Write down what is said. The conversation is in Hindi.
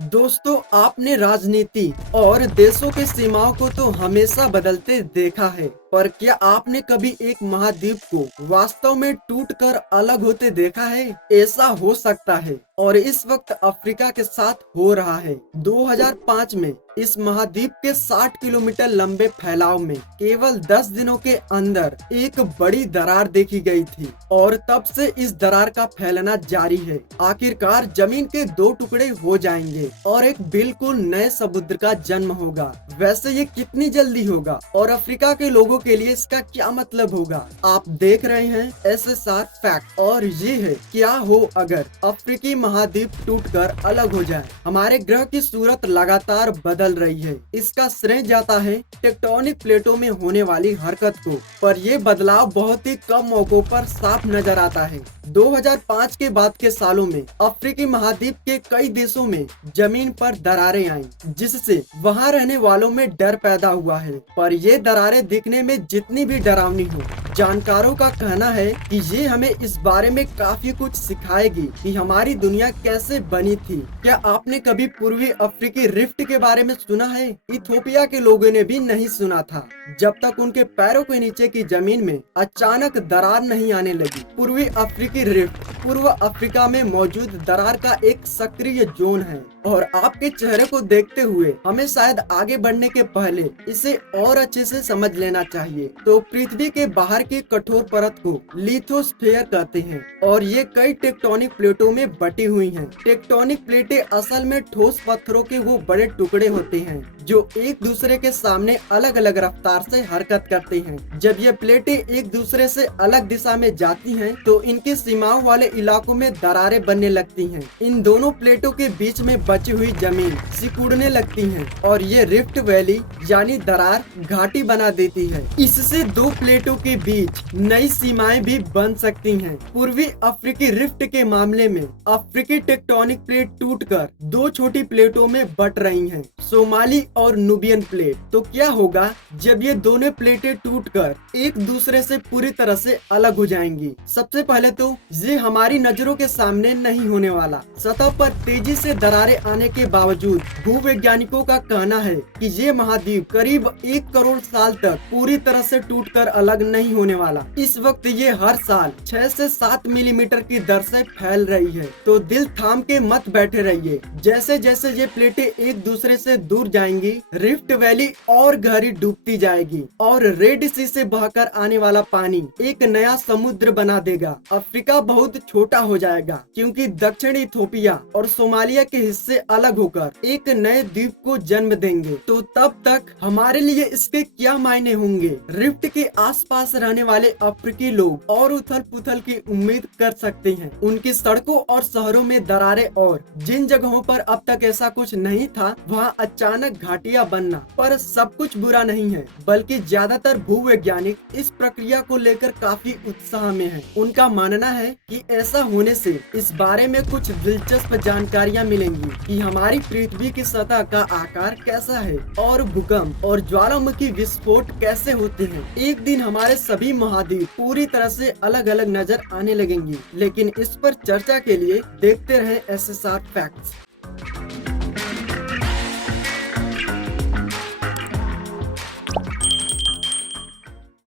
दोस्तों, आपने राजनीति और देशों की सीमाओं को तो हमेशा बदलते देखा है, पर क्या आपने कभी एक महाद्वीप को वास्तव में टूटकर अलग होते देखा है? ऐसा हो सकता है और इस वक्त अफ्रीका के साथ हो रहा है। 2005 में इस महाद्वीप के 60 किलोमीटर लंबे फैलाव में केवल 10 दिनों के अंदर एक बड़ी दरार देखी गई थी और तब से इस दरार का फैलना जारी है। आखिरकार जमीन के दो टुकड़े हो जाएंगे और एक बिल्कुल नए समुद्र का जन्म होगा। वैसे ये कितनी जल्दी होगा और अफ्रीका के लोगों के लिए इसका क्या मतलब होगा? आप देख रहे हैं SSR फैक्ट और ये है क्या हो अगर अफ्रीकी महाद्वीप टूटकर अलग हो जाए। हमारे ग्रह की सूरत लगातार बदल रही है। इसका श्रेय जाता है टेक्टोनिक प्लेटों में होने वाली हरकत को, पर ये बदलाव बहुत ही कम मौकों पर साफ नजर आता है। 2005 के बाद के सालों में अफ्रीकी महाद्वीप के कई देशों में जमीन पर दरारें आईं, जिससे वहां रहने वालों में डर पैदा हुआ है। पर ये दरारें दिखने में जितनी भी डरावनी हो, जानकारों का कहना है कि ये हमें इस बारे में काफी कुछ सिखाएगी कि हमारी दुनिया कैसे बनी थी। क्या आपने कभी पूर्वी अफ्रीकी रिफ्ट के बारे में सुना है? इथोपिया के लोगों ने भी नहीं सुना था जब तक उनके पैरों के नीचे की जमीन में अचानक दरार नहीं आने लगी। पूर्वी अफ्रीकी रिफ्ट पूर्व अफ्रीका में मौजूद दरार का एक सक्रिय जोन है और आपके चेहरे को देखते हुए हमें शायद आगे बढ़ने के पहले इसे और अच्छे से समझ लेना चाहिए। तो पृथ्वी के बाहर की कठोर परत को लिथोस्फीयर कहते हैं और ये कई टेक्टोनिक प्लेटों में बटी हुई हैं। टेक्टोनिक प्लेटें असल में ठोस पत्थरों के वो बड़े टुकड़े होते हैं जो एक दूसरे के सामने अलग अलग रफ्तार से हरकत करते हैं। जब ये प्लेटें एक दूसरे से अलग दिशा में जाती हैं, तो इनकी सीमाओं वाले इलाकों में दरारें बनने लगती हैं। इन दोनों प्लेटों के बीच में बची हुई जमीन सिकुड़ने लगती है और ये रिफ्ट वैली यानी दरार घाटी बना देती है। इससे दो प्लेटों के बीच नई सीमाएं भी बन सकती हैं। पूर्वी अफ्रीकी रिफ्ट के मामले में अफ्रीकी टेक्टोनिक प्लेट टूटकर दो छोटी प्लेटों में बट रही हैं, सोमाली और नुबियन प्लेट। तो क्या होगा जब ये दोनों प्लेटें टूटकर एक दूसरे से पूरी तरह से अलग हो जाएंगी? सबसे पहले तो ये हमारी नजरों के सामने नहीं होने वाला। सतह पर तेजी से दरारें आने के बावजूद भूवैज्ञानिकों का कहना है कि ये महाद्वीप करीब 1 करोड़ साल तक पूरी तरह से टूटकर अलग नहीं होने वाला। इस वक्त ये हर साल 6 से 7 मिलीमीटर की दर से फैल रही है। तो दिल थाम के मत बैठे रहिए। जैसे जैसे ये प्लेटें एक दूसरे से दूर जाएंगी, रिफ्ट वैली और गहरी डूबती जाएगी और रेड सी से बहकर आने वाला पानी एक नया समुद्र बना देगा। अफ्रीका बहुत छोटा हो जाएगा क्योंकि दक्षिणी इथोपिया और सोमालिया के हिस्से अलग होकर एक नए द्वीप को जन्म देंगे। तो तब तक हमारे लिए इसके क्या मायने होंगे? रिफ्ट के आसपास रहने वाले अफ्रीकी लोग और उथल पुथल की उम्मीद कर सकते हैं। उनकी सड़कों और शहरों में दरारें और जिन जगहों पर अब तक ऐसा कुछ नहीं था, वहाँ अचानक घाटियां बनना। पर सब कुछ बुरा नहीं है, बल्कि ज्यादातर भूवैज्ञानिक इस प्रक्रिया को लेकर काफी उत्साह में हैं। उनका मानना है कि ऐसा होने से इस बारे में कुछ दिलचस्प जानकारियां मिलेंगी कि हमारी पृथ्वी की सतह का आकार कैसा है और भूकंप और ज्वालामुखी विस्फोट कैसे होते हैं। एक दिन हमारे सभी महाद्वीप पूरी तरह से अलग अलग नजर आने लगेंगी। लेकिन इस पर चर्चा के लिए देखते रहे SSR फैक्ट्स।